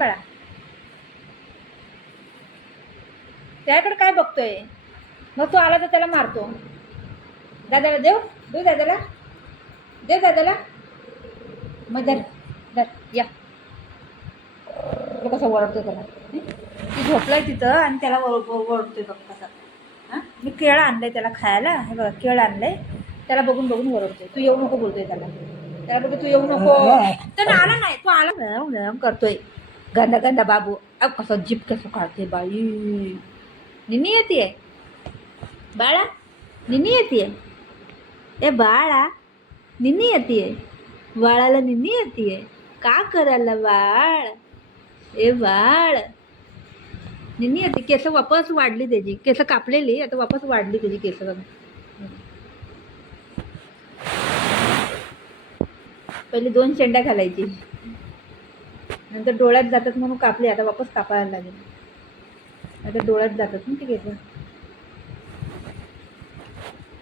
बाळा त्याकडे काय बघतोय? मग तो आला तर त्याला मारतो. दादाला देऊ देऊ दादाला देऊ दादाला. मग धर धर या. तो कसा ओरडतोय त्याला. ती झोपलाय तिथं आणि त्याला ओरडतोय बघ कसा. हां मी केळं आणलंय त्याला खायला. हे बघा केळं आणलंय त्याला बघून बघून ओरडतोय. तू येऊ नको बोलतोय त्याला. त्याला बघ तू येऊ नको. तर आला नाही तो आला नम करतोय. गंदा गंदा बाबू. अब कसं जीप कसं काढते बाई. निनी येते बाळा. निनी येते. ए बाळा निनी येते. बाळाला निनी येते. का करायला बाळ. ए बाळ निनी येते. केस वापस वाढली त्याची. केस कापलेली आता वापस वाढली त्याची केस बघा. पहिले 2 शेंड्या घालायची नंतर डोळ्यात जातात म्हणून कापली. आता वापस कापायला लागेल. आता डोळ्यात जातात ना ती केस.